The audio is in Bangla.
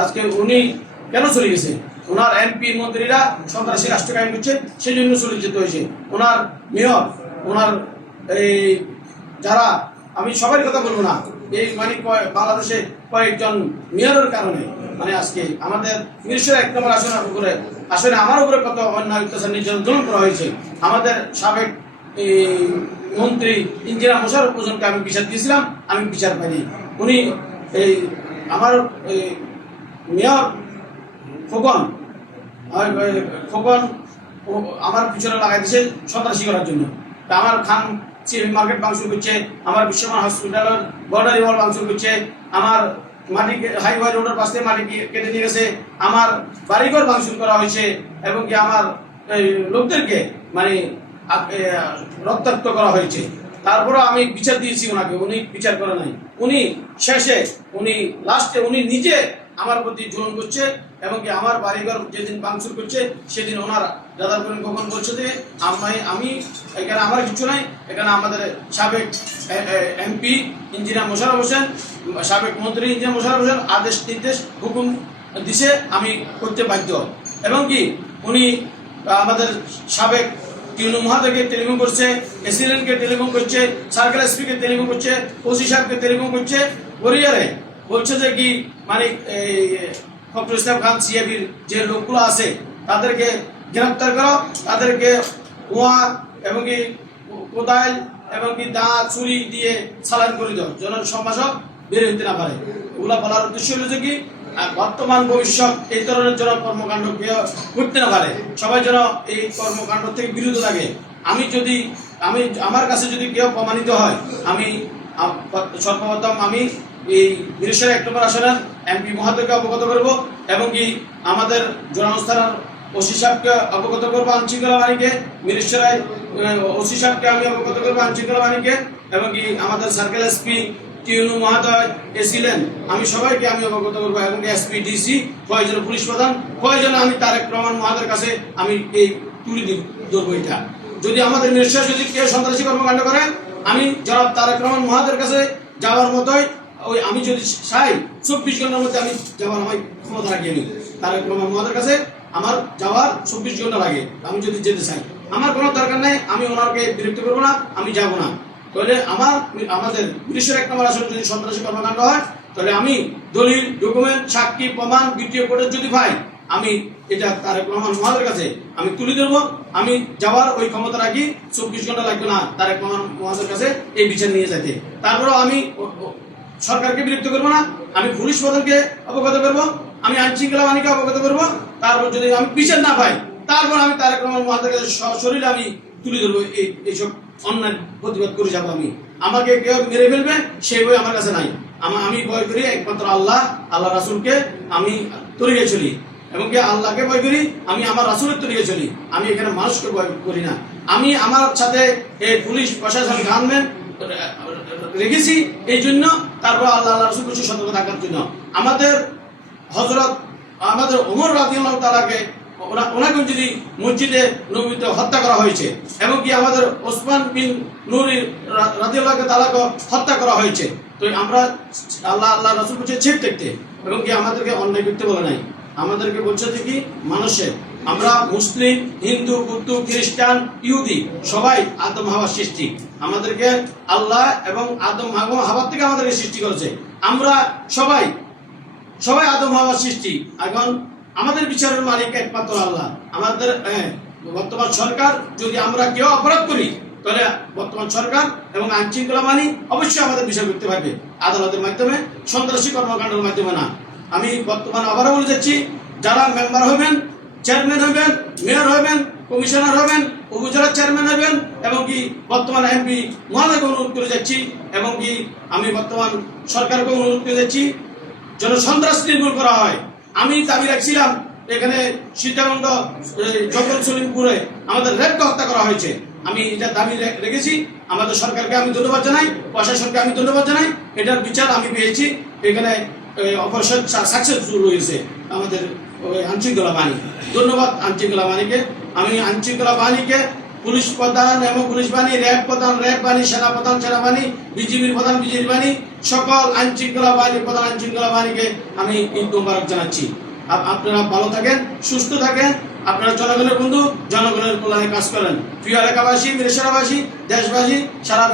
আজকে উনি কেন চলে গেছে? ওনার এমপি মন্ত্রীরা সন্ত্রাসী রাষ্ট্র কায়েম করছে, সেই জন্য চলে যেতে হয়েছে। ওনার মেয়র, ওনার এই যারা, আমি সবার কথা বলবো না, এই মানে বাংলাদেশে কয়েকজন মেয়রের কারণে মানে আজকে আমাদের ১ নম্বর আসনে আমার উপরে কত অন্যায় অত্যাচার নির্যাতন জুলুম করা হয়েছে। আমাদের সাবেক মন্ত্রী ইঞ্জিনিয়ার মোশাররফ হোসেনকে আমি বিচার দিয়েছিলাম, আমি বিচার পাইনি। উনি এই আমার মেয়র খোকন আমার পিছনে লাগাই দিয়েছে সন্ত্রাসী করার জন্য। তা আমার খান মার্কেট ভাঙচুর করছে, আমার বিশ্বমান হসপিটালের বর্ডারি ওয়াল ভাঙচুর করছে, আমার মাটি হাইওয়ে রোডের পাশে মাটি কেটে নিয়ে গেছে, আমার বাড়িঘর ভাঙচুর করা হয়েছে, এবং কি আমার লোকদেরকে মানে রক্তাক্ত করা হয়েছে। তারপরে আমি বিচার দিয়েছি ওনাকে, উনি বিচার করে নাই। উনি শেষে লাস্টে উনি নিজে আমার প্রতি জুলুম করছে, এবং কি আমার বাড়িঘর যেদিন ভাঙচুর করছে সেদিন ওনার দাদার করেন কখন বলছে যে আমি এখানে আমার কিছু নাই, এখানে আমাদের সাবেক এমপি ইঞ্জিনিয়ার মোশাররফ হোসেন, সাবেক মন্ত্রী ইঞ্জিনিয়ার মোশাররফ হোসেন আদেশ নির্দেশ হুকুম দিছে, আমি করতে বাধ্য। এবং কি উনি আমাদের সাবেক টিউনু মহাদেবকে টেলিফোন করছে, এসিলেনকে টেলিফোন করছে, সার্কেল এসপিকে টেলিফোন করছে, ওসি সাহেবকে টেলিফোন করছে, বরিয়ারে বলছে যে কি মানে ফখরুল ইসলাম খান সিএবির যে লোকগুলো আছে তাদেরকে গ্রেফতার করো, তাদেরকে কুয়া এবং কি কোদাল এবং কি দা ছুরি দিয়ে চালান করে দাও, যেন সম্ভাষক বের হইতে না পারে। ওগুলা বলার উদ্দেশ্য হলো যে কি বর্তমান ভবিষ্যৎ এই ধরনের যেন কর্মকাণ্ড করতে না পারে, সবাই যেন এই কর্মকাণ্ড থেকে বিরত থাকে। আমার কাছে যদি কেউ প্রমাণিত হয়, আমি সর্বপ্রথম আমি এই ১ নম্বর আসনের এমপি মহাদেবকে অবগত করবো, এবং কি আমাদের জনস্থানের ওসি সাহেবকে অবগত করবো আইনশৃঙ্খলা বাহিনীকে, মিরেশ্বরায় ওসি সাহেবকে আমি অবগত করবো আইনশৃঙ্খলা বাহিনীকে, এবং কি আমাদের সার্কেল এসপি টিউনু মহাদয় এসিলেন, আমি সবাইকে আমি অবগত করবো, এবং এসপি ডিসি কয়েকজন পুলিশ প্রধান কয়েকজন আমি তারেক রহমান মহাদের কাছে আমি এই তুলে ধরবো। এটা যদি আমাদের মিরেশ্বর যদি কেউ সন্ত্রাসী কর্মকাণ্ড করে, আমি জনাব তারেক রহমান মহাদের কাছে যাওয়ার মতোই আমি যদি চাই ২৪ ঘন্টার মধ্যে আমি যাওয়ার আমার ক্ষমতা রাখি। আমি তারেক রহমান মহাদের কাছে আমার যাওয়ার ২৪ ঘন্টা লাগে। আমি যদি যেতে চাই, আমার কোনো দরকার নাই, আমি ওনাকে বিরক্ত করবো না, আমি যাব না। তাহলে আমাদের ১ নম্বর আসনে যদি সন্ত্রাসী কর্মকাণ্ড হয়, তাহলে আমি দলিল ডকুমেন্ট সাক্ষী প্রমাণ ভিডিও ফুটেজ যদি পাই, আমি এটা তারেক রহমান মহাদের কাছে আমি তুলে ধরবো। আমি যাওয়ার ওই ক্ষমতা রাখি, ২৪ ঘন্টা লাগবে না তারেক রহমান মহাদের কাছে এই বিচার নিয়ে যেতে। তারপরেও আমি সরকারকে বিরক্ত করবো না, আমি পুলিশ প্রধানকে অবগত করবো, আমি আইনশৃঙ্খলা বাহিনীকে অবগত করবো। তারপর যদি আমি বিচার না পাই, তারপর আমি তারেক রহমান মহাদের কাছে শরীরে আমি তুলে ধরবো, এইসব অন্যায় প্রতিবাদ করে যাবো। আমাকে কেউ মেরে ফেলবে সেই বই আমার কাছে নাই। আমি ভয় করি একমাত্র আল্লাহ রাসূলকে আমি তরিয়ে চলি, এবং কি আল্লাহকে ভয় করি, আমি আমার রাসূলের তরিয়ে চলি। আমি এখানে মানুষকে ভয় করি না। আমি আমার সাথে এই পুলিশ প্রশাসন গভর্নমেন্ট রেখেছি এই জন্য, তারপর আল্লাহ রাসূল কিছু সতর্ক থাকার জন্য। আমাদের হযরত আমাদের ওমর রাদিয়াল্লাহু তাআলাকে ওনাকে যদি মসজিদে নববীতে হত্যা করা হয়েছে, এবং কি আমাদের ওসমান বিন নুরি রাদিয়াল্লাহু তাআলাকে হত্যা করা হয়েছে, তো আমরা আল্লাহ রাসূল বলছে ছেড়ে দেখতে, এবং কি আমাদেরকে অন্যায় করতে বলে নাই। আমাদেরকে বলছে যে কি মানুষের, আমরা মুসলিম, হিন্দু, বৌদ্ধ, খ্রিস্টান, ইহুদি সবাই আদম হাওয়ার সৃষ্টি। আমাদেরকে আল্লাহ এবং আদম হাওয়ার থেকে আমাদেরকে সৃষ্টি করেছে। আমরা সবাই আদম হাওয়ার সৃষ্টি। এখন আমাদের বিচারের মালিক একমাত্র আল্লাহ। আমাদের বর্তমান সরকার যদি আমরা কেউ অপরাধ করি, তাহলে বর্তমান সরকার এবং আইন শৃঙ্খলা বাহিনী অবশ্যই আমাদের বিচার করতে পারবে আদালতের মাধ্যমে, সন্ত্রাসী কর্মকাণ্ডের মাধ্যমে না। আমি বর্তমানে আবারও বলে যাচ্ছি, যারা মেম্বার হবেন, চেয়ারম্যান হবেন, মেয়র হবেন, কমিশনার হবেন, উপজেলার চেয়ারম্যান হবেন, এবং কি বর্তমান এমপি মহাদেবকে অনুরোধ করে যাচ্ছি, এবং কি আমি বর্তমান সরকারকে অনুরোধ করে যাচ্ছি যেন সন্ত্রাস নির্মূল করা হয়। আমি দাবি রাখছিলাম এখানে সীতাকুণ্ড জগল সলিমপুরে আমাদের রেপকে হত্যা করা হয়েছে। আমি এটা দাবি রেখেছি। আমাদের সরকারকে আমি ধন্যবাদ জানাই, প্রশাসনকে আমি ধন্যবাদ জানাই। এটার বিচার আমি পেয়েছি। এখানে অপারেশন সাকসেসফুল হয়েছে আমাদের আইনশৃঙ্খলা বাহিনী। ধন্যবাদ আইনশৃঙ্খলা বাহিনীকে। আমি আইনশৃঙ্খলা বাহিনীকে পুলিশ প্রধান এবং পুলিশ বাহিনী, র্যাব প্রধান র্যাব বাহিনী, সেনা প্রধান সেনা বাহিনী, বিজিবির প্রধান বিজিবি বাহিনী, সকল আইন শৃঙ্খলা বাহিনী প্রধান আইন শৃঙ্খলা বাহিনীকে আমি ঈদ মোবারক জানাচ্ছি। আপনারা ভালো থাকেন, সুস্থ থাকেন, আপনারা জনগণের বন্ধু, জনগণের কল্যাণে কাজ করেন। প্রিয় এলাকাবাসী, মিরেশরাবাসী, দেশবাসী, সারা